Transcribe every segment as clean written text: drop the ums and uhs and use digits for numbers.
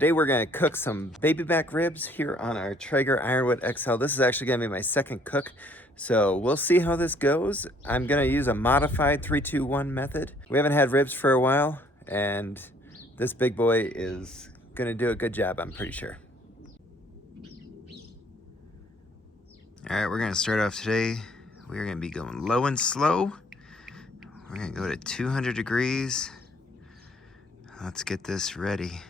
Today we're gonna cook some baby back ribs here on our Traeger Ironwood XL. This is actually gonna be my second cook, so we'll see how this goes. I'm gonna use a modified 3-2-1 method. We haven't had ribs for a while, and this big boy is gonna do a good job, I'm pretty sure. All right, we're gonna start off today. We're gonna be going low and slow. We're gonna go to 200 degrees. Let's get this ready.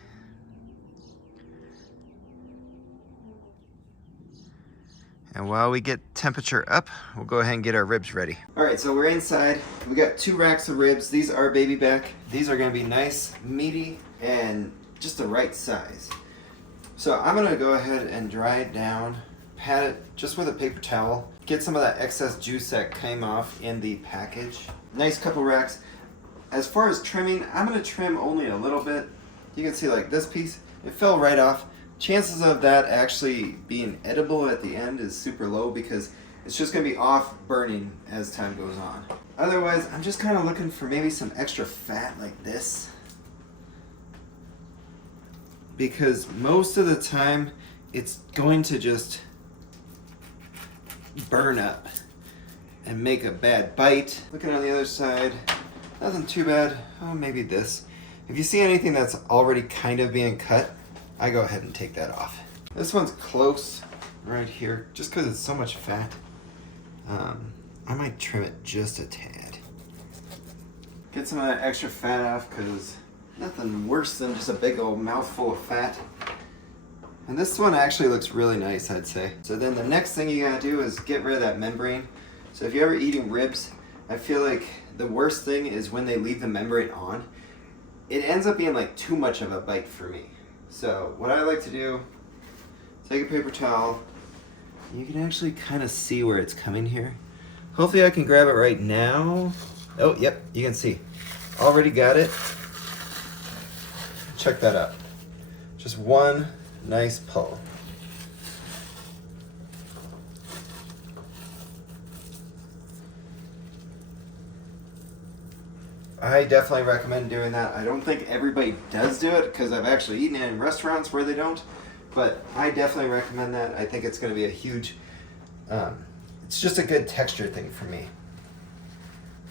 And while we get temperature up, we'll go ahead and get our ribs ready. All right, so we're inside. We got 2 racks of ribs. These are baby back. These are gonna be nice, meaty, and just the right size. So I'm gonna go ahead and dry it down, pat it just with a paper towel, get some of that excess juice that came off in the package. Nice couple racks. As far as trimming, I'm gonna trim only a little bit. You can see like this piece, it fell right off. Chances of that actually being edible at the end is super low because it's just gonna be off burning as time goes on. Otherwise, I'm just kind of looking for maybe some extra fat like this, because most of the time it's going to just burn up and make a bad bite. Looking on the other side, nothing too bad. Oh, maybe this. If you see anything that's already kind of being cut, I go ahead and take that off. This one's close right here, just because it's so much fat. I might trim it just a tad. Get some of that extra fat off, because nothing worse than just a big old mouthful of fat. And this one actually looks really nice, I'd say. So then the next thing you gotta do is get rid of that membrane. So if you're ever eating ribs, I feel like the worst thing is when they leave the membrane on. It ends up being like too much of a bite for me. So what I like to do, take a paper towel. You can actually kind of see where it's coming here. Hopefully I can grab it right now. Oh, yep, you can see. Already got it. Check that out. Just one nice pull. I definitely recommend doing that. I don't think everybody does do it because I've actually eaten it in restaurants where they don't, but I definitely recommend that. I think it's going to be a huge, it's just a good texture thing for me.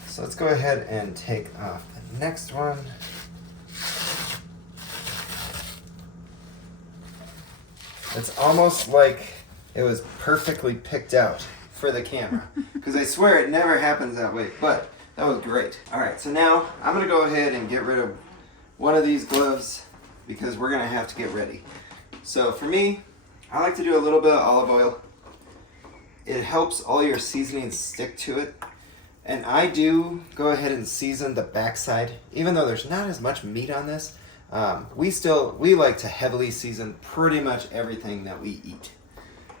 So let's go ahead and take off the next one. It's almost like it was perfectly picked out for the camera, because I swear it never happens that way, but that was great. All right, so now I'm gonna go ahead and get rid of one of these gloves because we're gonna have to get ready. So for me, I like to do a little bit of olive oil. It helps all your seasonings stick to it. And I do go ahead and season the backside. Even though there's not as much meat on this, we like to heavily season pretty much everything that we eat.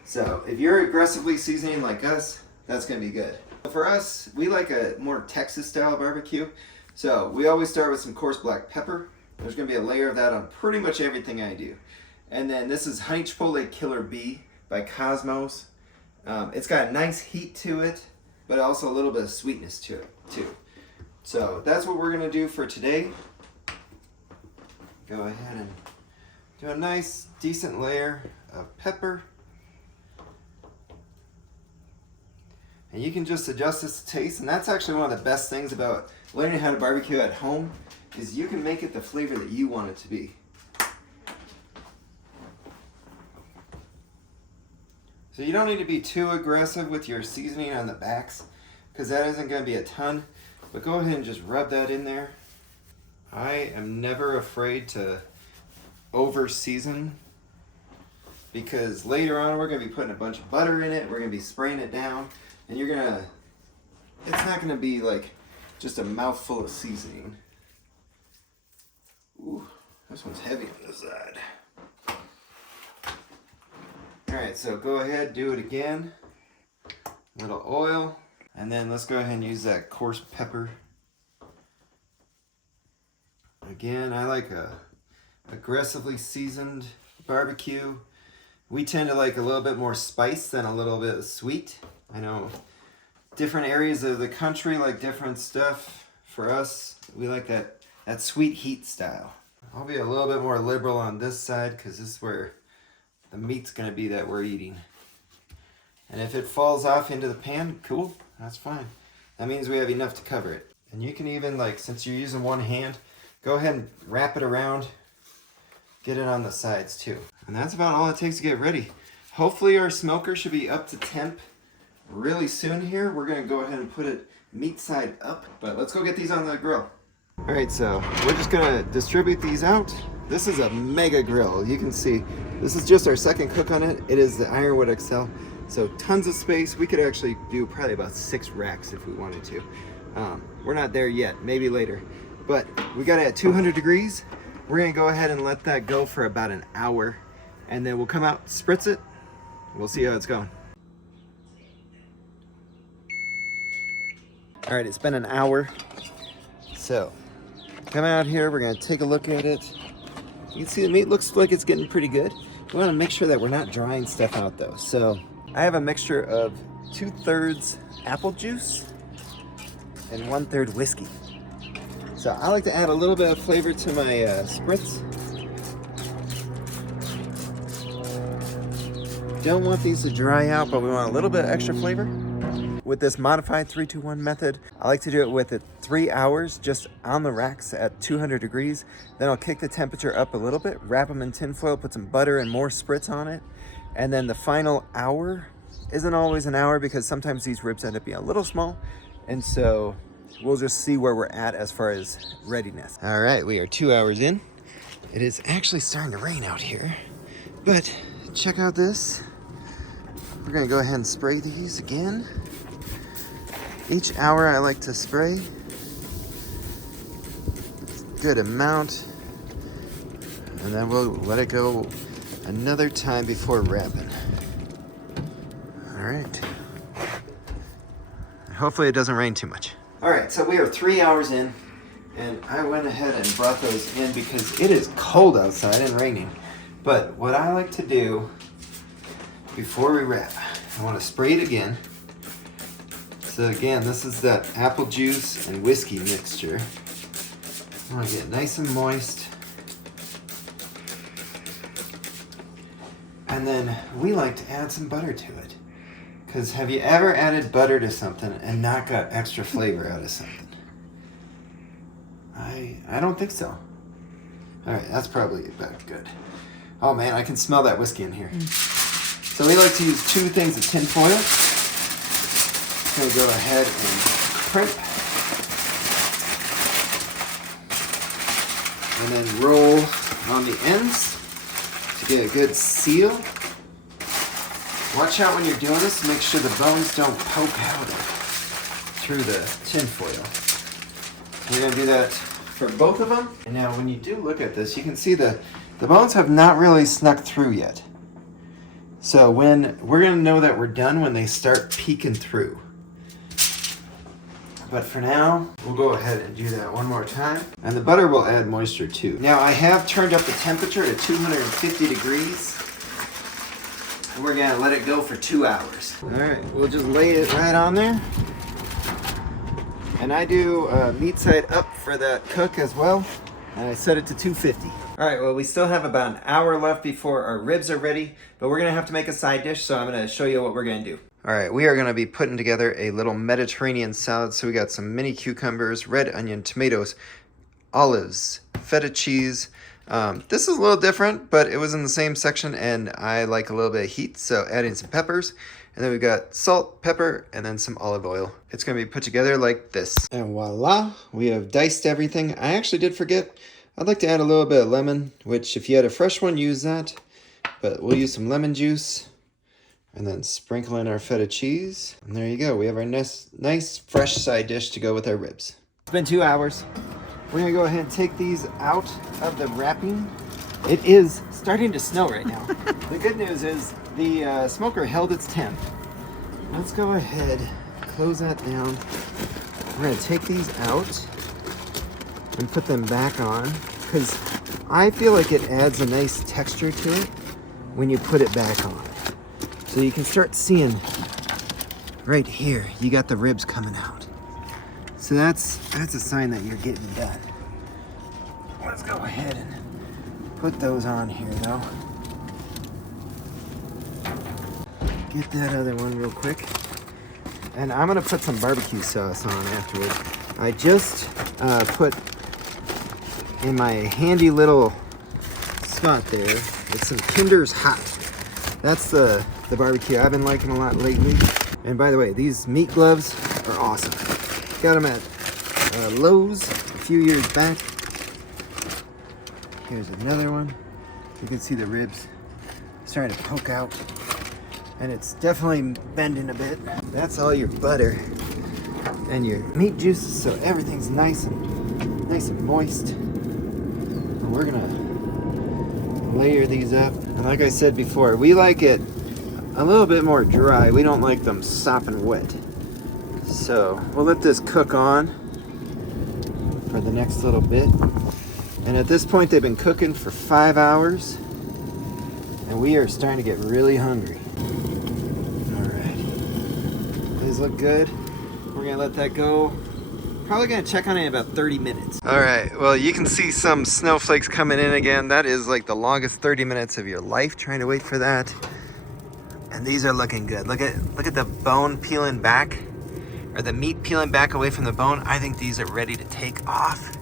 So if you're aggressively seasoning like us, that's gonna be good. For us, we like a more Texas style barbecue. So we always start with some coarse black pepper. There's gonna be a layer of that on pretty much everything I do. And then this is Honey Chipotle Killer Bee by Cosmos. It's got a nice heat to it, but also a little bit of sweetness to it too. So that's what we're gonna do for today. Go ahead and do a nice, decent layer of pepper. And you can just adjust this to taste, and that's actually one of the best things about learning how to barbecue at home, is you can make it the flavor that you want it to be. So you don't need to be too aggressive with your seasoning on the backs, because that isn't going to be a ton, but go ahead and just rub that in there. I am never afraid to over season, because later on we're going to be putting a bunch of butter in it, we're going to be spraying it down, and it's not gonna be like just a mouthful of seasoning. Ooh, this one's heavy on this side. All right, so go ahead, do it again. A little oil, and then let's go ahead and use that coarse pepper. Again, I like a aggressively seasoned barbecue. We tend to like a little bit more spice than a little bit of sweet. I know different areas of the country like different stuff. For us, we like that sweet heat style. I'll be a little bit more liberal on this side because this is where the meat's gonna be that we're eating. And if it falls off into the pan, cool, that's fine. That means we have enough to cover it. And you can even, like, since you're using one hand, go ahead and wrap it around, get it on the sides too. And that's about all it takes to get ready. Hopefully our smoker should be up to temp really soon here. We're gonna go ahead and put it meat side up, but let's go get these on the grill. All right, so we're just gonna distribute these out. This is a mega grill. You can see, this is just our second cook on it. It is the Ironwood XL. So tons of space. We could actually do probably about 6 racks if we wanted to. We're not there yet, maybe later. But we got it at 200 degrees. We're gonna go ahead and let that go for about an hour. And then we'll come out, spritz it. We'll see how it's going. All right, it's been an hour. So, come out here, we're gonna take a look at it. You can see the meat looks like it's getting pretty good. We wanna make sure that we're not drying stuff out though. So, I have a mixture of 2/3 apple juice and 1/3 whiskey. So I like to add a little bit of flavor to my spritz. Don't want these to dry out, but we want a little bit of extra flavor. With this modified 3-2-1 method, I like to do it with it 3 hours just on the racks at 200 degrees. Then I'll kick the temperature up a little bit, wrap them in tin foil, put some butter and more spritz on it. And then the final hour isn't always an hour because sometimes these ribs end up being a little small. And so we'll just see where we're at as far as readiness. All right, we are 2 hours in. It is actually starting to rain out here, but check out this. We're gonna go ahead and spray these again. Each hour I like to spray. Good amount. And then we'll let it go another time before wrapping. All right. Hopefully it doesn't rain too much. All right, so we are 3 hours in, and I went ahead and brought those in because it is cold outside and raining. But what I like to do before we wrap, I want to spray it again. So again, this is that apple juice and whiskey mixture. I want to get nice and moist. And then we like to add some butter to it. Because have you ever added butter to something and not got extra flavor out of something? I don't think so. All right, that's probably about good. Oh man, I can smell that whiskey in here. So we like to use 2 things of tin foil. I'm gonna go ahead and crimp. And then roll on the ends to get a good seal. Watch out when you're doing this, make sure the bones don't poke out through the tin foil. We're gonna do that for both of them. And now when you do look at this, you can see the bones have not really snuck through yet. So when we're gonna know that we're done when they start peeking through. But for now, we'll go ahead and do that one more time. And the butter will add moisture too. Now I have turned up the temperature to 250 degrees. And we're gonna let it go for 2 hours. All right, we'll just lay it right on there. And I do meat side up for that cook as well. And I set it to 250. All right, well, we still have about an hour left before our ribs are ready, but we're gonna have to make a side dish, so I'm gonna show you what we're gonna do. All right, we are gonna be putting together a little Mediterranean salad. So we got some mini cucumbers, red onion, tomatoes, olives, feta cheese. This is a little different, but it was in the same section and I like a little bit of heat, so adding some peppers. And then we've got salt, pepper, and then some olive oil. It's gonna be put together like this. And voila, we have diced everything. I actually did forget, I'd like to add a little bit of lemon, which if you had a fresh one, use that. But we'll use some lemon juice and then sprinkle in our feta cheese. And there you go, we have our nice fresh side dish to go with our ribs. It's been 2 hours. We're gonna go ahead and take these out of the wrapping. It is starting to snow right now. The good news is the smoker held its temp. Let's go ahead, close that down. We're gonna take these out and put them back on because I feel like it adds a nice texture to it when you put it back on. So you can start seeing right here, you got the ribs coming out. So that's a sign that you're getting done. Let's go ahead and put those on here though. Get that other one real quick. And I'm gonna put some barbecue sauce on afterwards. I just put in my handy little spot there, it's some Kinder's Hot. That's the barbecue I've been liking a lot lately. And by the way, these meat gloves are awesome. Got them at Lowe's a few years back. Here's another one. You can see the ribs starting to poke out. And it's definitely bending a bit. That's all your butter and your meat juices, so everything's nice and moist. And we're gonna layer these up. And like I said before, we like it a little bit more dry. We don't like them sopping wet. So we'll let this cook on for the next little bit. And at this point, they've been cooking for 5 hours. And we are starting to get really hungry. These look good. We're gonna let that go. Probably gonna check on it in about 30 minutes. All right, well, you can see some snowflakes coming in again. That is like the longest 30 minutes of your life trying to wait for that. And these are looking good. Look at the bone peeling back, or the meat peeling back away from the bone. I think these are ready to take off.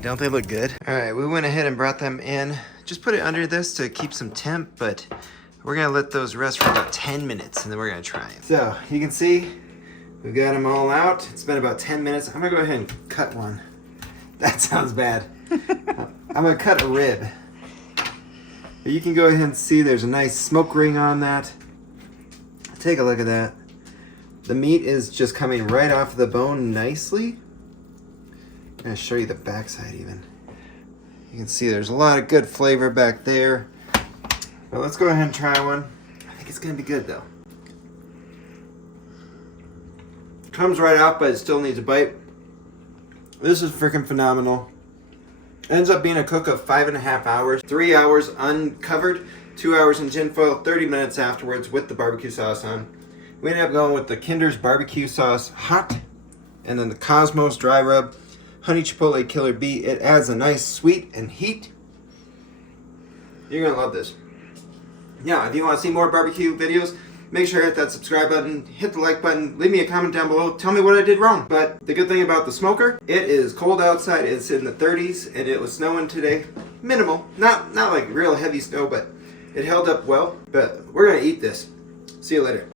Don't they look good? All right, we went ahead and brought them in. Just put it under this to keep some temp, but we're gonna let those rest for about 10 minutes and then we're gonna try them. So you can see we've got them all out. It's been about 10 minutes. I'm gonna go ahead and cut one. That sounds bad. I'm gonna cut a rib. But you can go ahead and see there's a nice smoke ring on that. Take a look at that. The meat is just coming right off the bone nicely. I'm gonna show you the backside even. You can see there's a lot of good flavor back there. But let's go ahead and try one. I think it's gonna be good though. Comes right out, but it still needs a bite. This is freaking phenomenal. Ends up being a cook of 5.5 hours. 3 hours uncovered, 2 hours in tin foil, 30 minutes afterwards with the barbecue sauce on. We ended up going with the Kinder's Barbecue Sauce Hot, and then the Cosmos Dry Rub Honey Chipotle Killer Bee. It adds a nice sweet and heat. You're gonna love this. Yeah, if you want to see more barbecue videos, make sure to hit that subscribe button, hit the like button, leave me a comment down below, tell me what I did wrong. But the good thing about the smoker, it is cold outside, it's in the 30s, and it was snowing today. Minimal, not like real heavy snow, but it held up well. But we're gonna eat this. See you later.